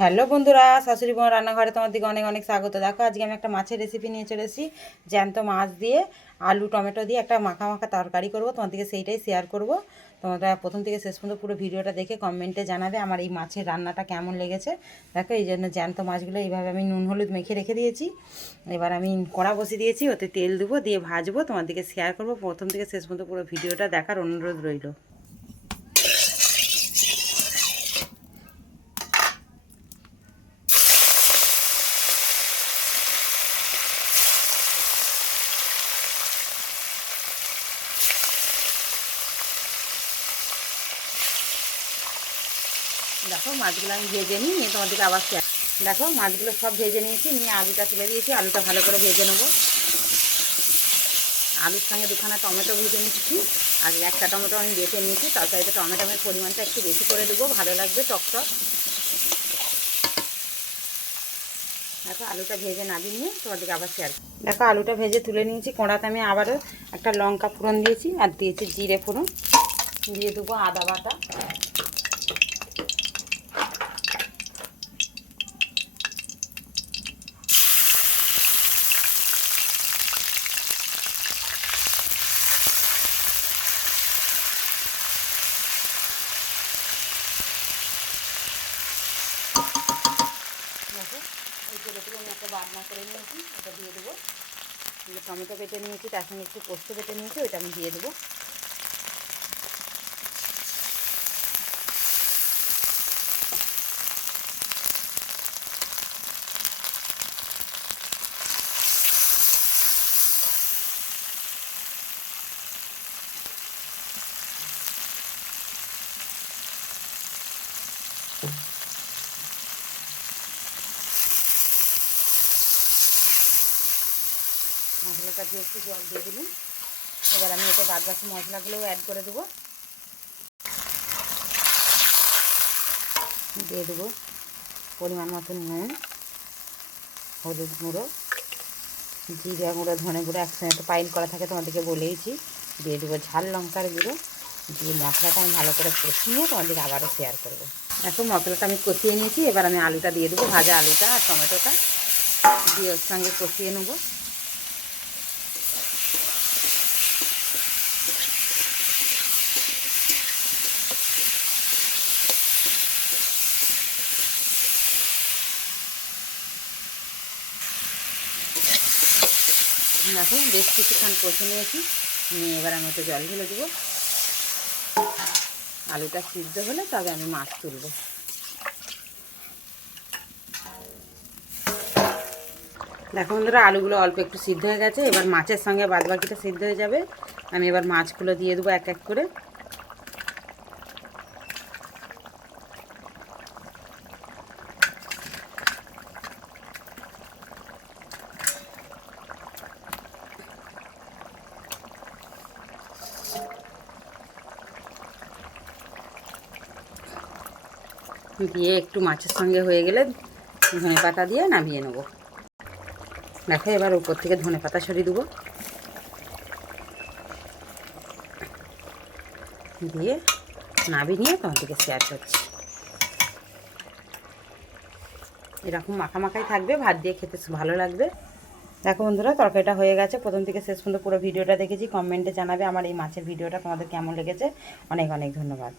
Hello বন্ধুরা, শাশুড়ি বোন রান্নাঘরে তোমার দিকে অনেক অনেক স্বাগত। দেখো, আজকে আমি একটা মাছের রেসিপি নিয়ে চলে এসেছি, জ্যান্ত মাছ দিয়ে আলু, টমেটো দিয়ে একটা মাখা মাখা তরকারি করব। তোমার দিকে সেইটাই শেয়ার করব। তোমরা প্রথম থেকে শেষ পর্যন্ত পুরো ভিডিওটা দেখে কমেন্টে জানাবে আমার এই মাছের রান্নাটা কেমন লেগেছে। দেখো, এই জন্য জ্যান্ত মাছগুলো এইভাবে আমি নুন, হলুদ মেখে রেখে দিয়েছি। এবার আমি কড়া বসিয়ে দিয়েছি, ওতে তেল দেবো, দিয়ে ভাজবো। তোমার দিকে শেয়ার করব। প্রথম থেকে শেষ পর্যন্ত পুরো ভিডিওটা দেখার অনুরোধ রইল। দেখো মাছগুলো আমি ভেজে নিই, নিয়ে তোমাদেরকে আবার শেয়ার দেখো মাছগুলো সব ভেজে নিয়েছি, নিয়ে আলুটা তুলে দিয়েছি, আলুটা ভালো করে ভেজে নেব। আলুর সঙ্গে দুখানা টমেটো ভেজে নিচ্ছি, আর একটা টমেটো আমি বেটে নিয়েছি, তরকারিতে টমেটোমের পরিমাণটা একটু বেশি করে দেবো, ভালো লাগবে টকটক। দেখো আলুটা ভেজে নামিয়ে নিয়ে তোমাদেরকে আবার শেয়ার দেখো আলুটা ভেজে তুলে নিয়েছি, কোঁড়াতে আমি আবারও একটা লঙ্কা ফোড়ন দিয়েছি, আর দিয়েছি জিরে ফোড়ন। দিয়ে দেবো আদা বাটা দেখো এই তেলেগুলো আমি একটা বাটনা করে নিয়েছি, ওটা দিয়ে দেবো। টমেটো কেটে নিয়েছি, তার সঙ্গে একটু পোস্ত কেটে নিয়েছি, ওইটা আমি দিয়ে দেবো। মশলাটা দিয়ে একটু জল দিয়ে দিলাম। এবার আমি এতে বাদ বাকি মশলাগুলোও অ্যাড করে দেবো। দিয়ে দেবো পরিমাণ মতো নুন, হলুদ গুঁড়ো, জিরা গুঁড়ো, ধনে গুঁড়ো, একসঙ্গে তো পাইল করা থাকে, তোমাদেরকে বলেইছি। দিয়ে দেবো ঝাল লঙ্কার গুঁড়ো। দিয়ে মশলাটা আমি ভালো করে কষিয়ে তোমাদেরকে আবারও শেয়ার করব। এখন মশলাটা আমি কষিয়ে নিয়েছি, এবার আমি আলুটা দিয়ে দেবো, ভাজা আলুটা আর টমেটোটা। দিয়ে ওর সঙ্গে কষিয়ে নেব। দেখো বেশ কিছুক্ষণ কষে নিয়েছি। নিয়ে এবার আমি ওতে জল ঢেলে দেবো। আলুটা সিদ্ধ হলে তবে আমি মাছ তুলব। দেখো বন্ধুরা, আলুগুলো অল্প একটু সিদ্ধ হয়ে গেছে। এবার মাছের সঙ্গে বাদবাকিটা সিদ্ধ হয়ে যাবে। আমি এবার মাছগুলো দিয়ে দেবো এক এক করে। দিয়ে একটু মাছের সঙ্গে হয়ে গেলে ধনে পাতা দিয়ে নামিয়ে নেব। দেখো এবার উপর থেকে ধনে পাতা সরিয়ে দেবো। দিয়ে নামিয়ে নিয়ে তোমাদেরকে শেয়ার করছি। এরকম মাখা মাখাই থাকবে, ভাত দিয়ে খেতে ভালো লাগবে। দেখো বন্ধুরা, তরকারিটা হয়ে গেছে। প্রথম থেকে শেষ পর্যন্ত পুরো ভিডিওটা দেখেছি। কমেন্টে জানাবে আমার এই মাছের ভিডিওটা তোমাদের কেমন লেগেছে। অনেক অনেক ধন্যবাদ।